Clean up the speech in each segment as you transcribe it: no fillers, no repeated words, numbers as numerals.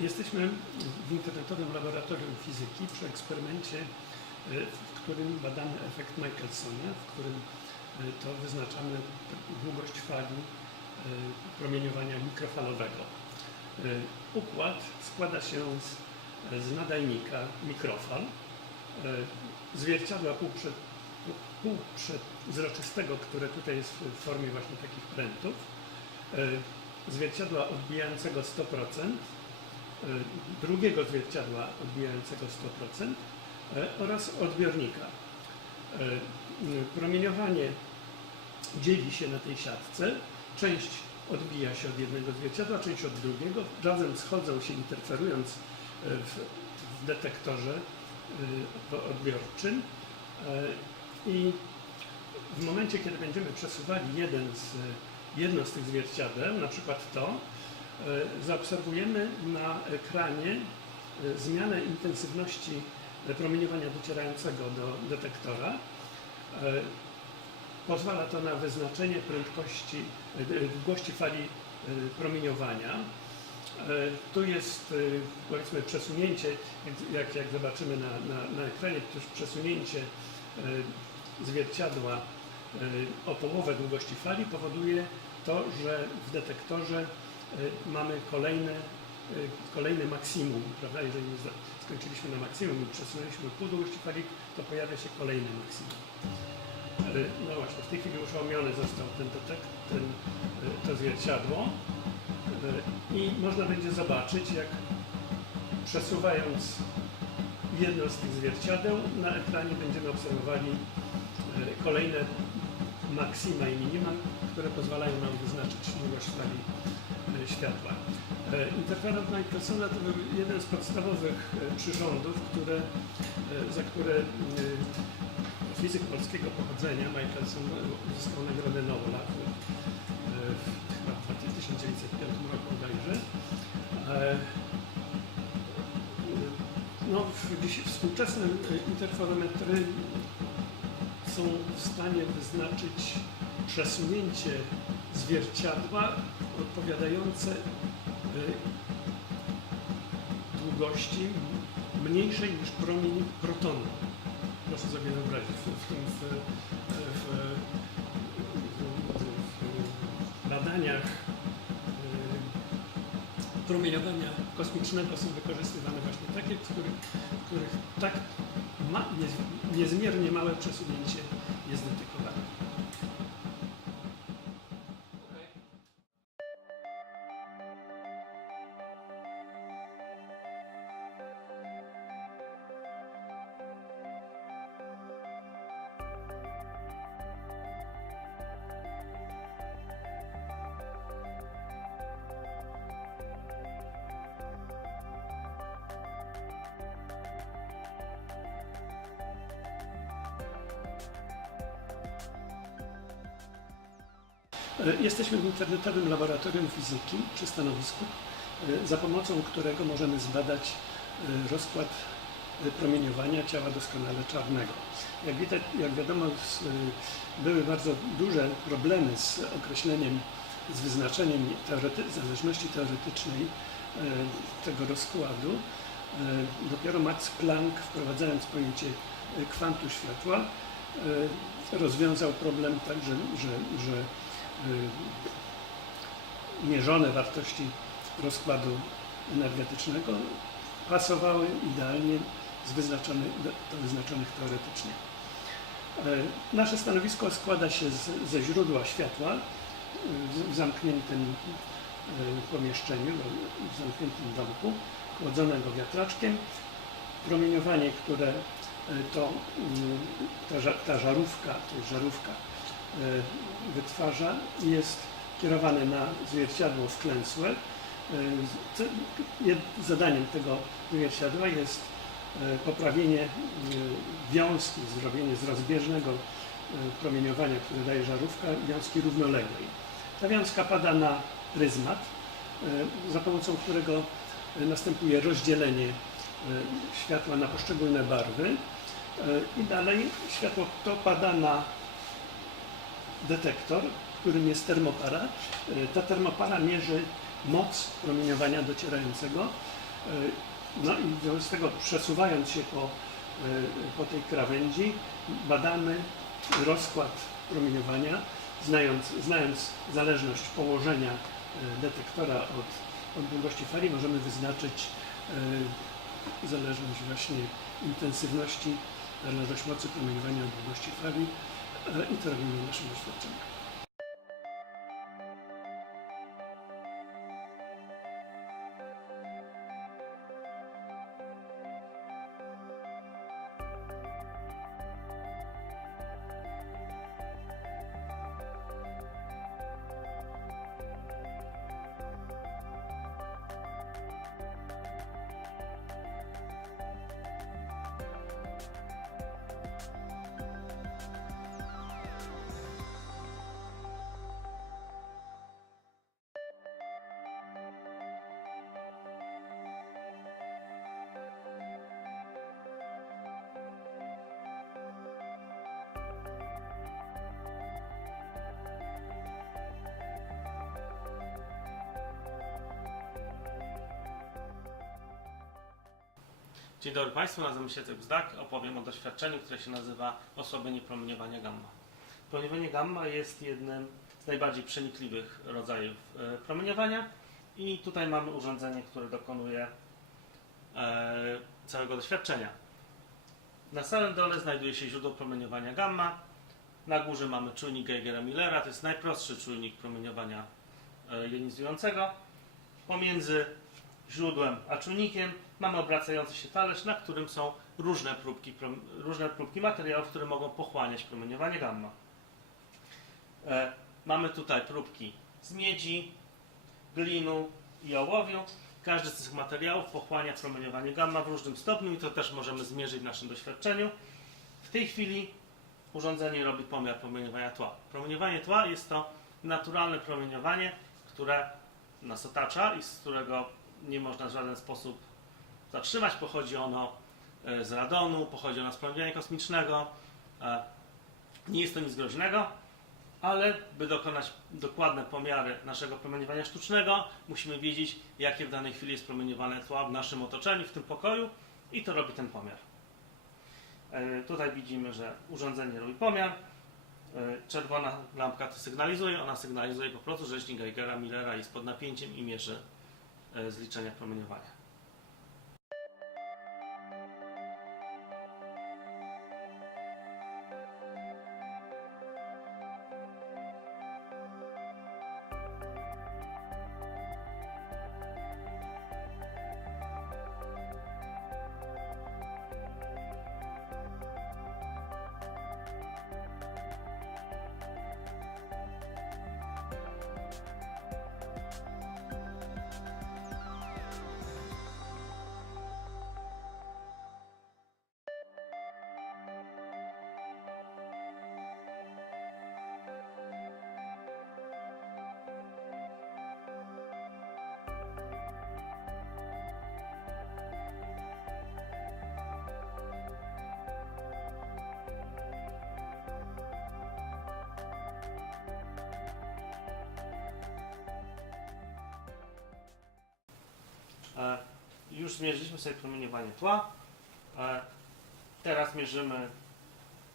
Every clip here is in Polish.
Jesteśmy w internetowym laboratorium fizyki przy eksperymencie, w którym badamy efekt Michelsona, w którym to wyznaczamy długość fali promieniowania mikrofalowego. Układ składa się z nadajnika mikrofal, zwierciadła półprzezroczystego, które tutaj jest w formie właśnie takich prętów, zwierciadła odbijającego 100%, drugiego zwierciadła odbijającego 100% oraz odbiornika. Promieniowanie dzieli się na tej siatce. Część odbija się od jednego zwierciadła, część od drugiego. Razem schodzą się, interferując w detektorze odbiorczym. I w momencie, kiedy będziemy przesuwali jedno z tych zwierciadeł, na przykład to, zaobserwujemy na ekranie zmianę intensywności promieniowania docierającego do detektora. Pozwala to na wyznaczenie długości fali promieniowania. Tu jest, powiedzmy, przesunięcie, jak zobaczymy na ekranie, to jest przesunięcie zwierciadła o połowę długości fali powoduje to, że w detektorze mamy kolejne maksimum, prawda? Jeżeli skończyliśmy na maksimum i przesunęliśmy pół długości fali, to pojawia się kolejne maksimum. No właśnie, w tej chwili uruchomiony został to zwierciadło i można będzie zobaczyć, jak przesuwając jedno z tych zwierciadeł, na ekranie będziemy obserwowali kolejne maksima i minima, które pozwalają nam wyznaczyć długość fali światła. Interferometr Michelsona to był jeden z podstawowych przyrządów, za które fizyk polskiego pochodzenia Michelson uzyskał Nagrodę Nobla chyba w 1905 roku bodajże. No, współczesne interferometry są w stanie wyznaczyć przesunięcie zwierciadła odpowiadające długości mniejszej niż promień protonu. Proszę sobie wyobrazić, w badaniach promieniowania kosmicznego są wykorzystywane właśnie takie, w których tak niezmiernie małe przesunięcie jest detekowane. Jesteśmy w internetowym laboratorium fizyki przy stanowisku, za pomocą którego możemy zbadać rozkład promieniowania ciała doskonale czarnego. Jak wiadomo, były bardzo duże problemy z określeniem, z wyznaczeniem zależności teoretycznej tego rozkładu. Dopiero Max Planck, wprowadzając pojęcie kwantu światła, rozwiązał problem tak, że mierzone wartości rozkładu energetycznego pasowały idealnie do wyznaczonych teoretycznie. Nasze stanowisko składa się ze źródła światła w zamkniętym pomieszczeniu, w zamkniętym domku, chłodzonego wiatraczkiem. Promieniowanie, które ta żarówka wytwarza, jest kierowane na zwierciadło wklęsłe. Zadaniem tego zwierciadła jest poprawienie wiązki, zrobienie z rozbieżnego promieniowania, które daje żarówka, wiązki równoległej. Ta wiązka pada na pryzmat, za pomocą którego następuje rozdzielenie światła na poszczególne barwy i dalej światło to pada na detektor, którym jest termopara. Ta termopara mierzy moc promieniowania docierającego. No i wobec tego, przesuwając się po tej krawędzi, badamy rozkład promieniowania, znając zależność położenia detektora od długości fali, możemy wyznaczyć zależność właśnie intensywności, zależność mocy promieniowania od długości fali i to robimy w naszym doświadczeniu. Dzień dobry Państwu, nazywam się Jacek Bzdak. Opowiem o doświadczeniu, które się nazywa osłabienie promieniowania gamma. Promieniowanie gamma jest jednym z najbardziej przenikliwych rodzajów promieniowania i tutaj mamy urządzenie, które dokonuje całego doświadczenia. Na samym dole znajduje się źródło promieniowania gamma. Na górze mamy czujnik Geigera-Millera, to jest najprostszy czujnik promieniowania jonizującego. Pomiędzy źródłem a czujnikiem mamy obracający się talerz, na którym są różne próbki materiałów, które mogą pochłaniać promieniowanie gamma. Mamy tutaj próbki z miedzi, glinu i ołowiu. Każdy z tych materiałów pochłania promieniowanie gamma w różnym stopniu i to też możemy zmierzyć w naszym doświadczeniu. W tej chwili urządzenie robi pomiar promieniowania tła. Promieniowanie tła jest to naturalne promieniowanie, które nas otacza i z którego nie można w żaden sposób zatrzymać. Pochodzi ono z radonu, pochodzi ono z promieniowania kosmicznego. Nie jest to nic groźnego, ale by dokonać dokładne pomiary naszego promieniowania sztucznego, musimy wiedzieć, jakie w danej chwili jest promieniowane tła w naszym otoczeniu, w tym pokoju, i to robi ten pomiar. Tutaj widzimy, że urządzenie robi pomiar. Czerwona lampka to sygnalizuje, ona sygnalizuje po prostu, że rzecznik Geigera-Millera jest pod napięciem i mierzy zliczenia promieniowania. Już zmierzyliśmy sobie promieniowanie tła. Teraz mierzymy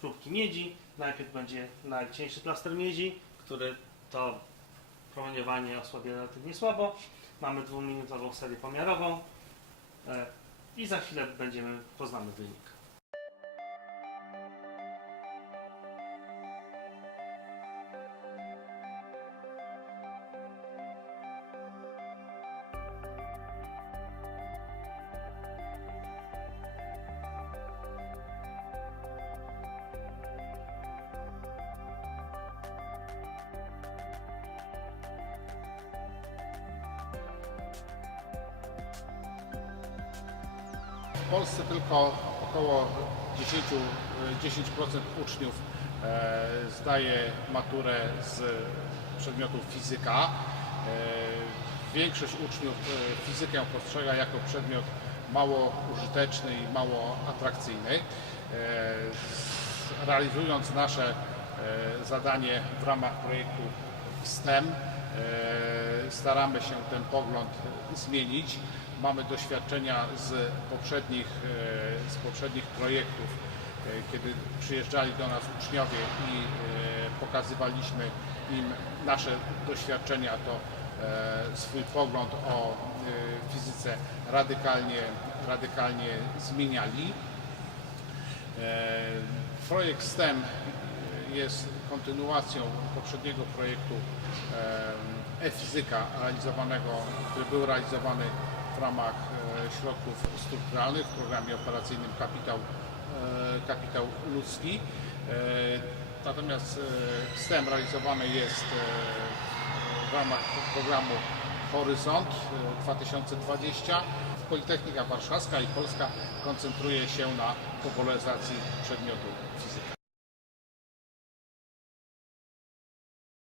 próbki miedzi. Najpierw będzie najcieńszy plaster miedzi, który to promieniowanie osłabia relatywnie słabo. Mamy 2-minutową serię pomiarową i za chwilę poznamy wynik. W Polsce tylko około 10% uczniów zdaje maturę z przedmiotu fizyka. Większość uczniów fizykę postrzega jako przedmiot mało użyteczny i mało atrakcyjny. Realizując nasze zadanie w ramach projektu STEM. Staramy się ten pogląd zmienić. Mamy doświadczenia z poprzednich projektów, kiedy przyjeżdżali do nas uczniowie i pokazywaliśmy im nasze doświadczenia, to swój pogląd o fizyce radykalnie zmieniali. Projekt STEM jest kontynuacją poprzedniego projektu e-fizyka który był realizowany w ramach środków strukturalnych w programie operacyjnym Kapitał Ludzki. Natomiast STEM realizowany jest w ramach programu Horyzont 2020. Politechnika Warszawska i Polska koncentruje się na popularyzacji przedmiotu fizyka.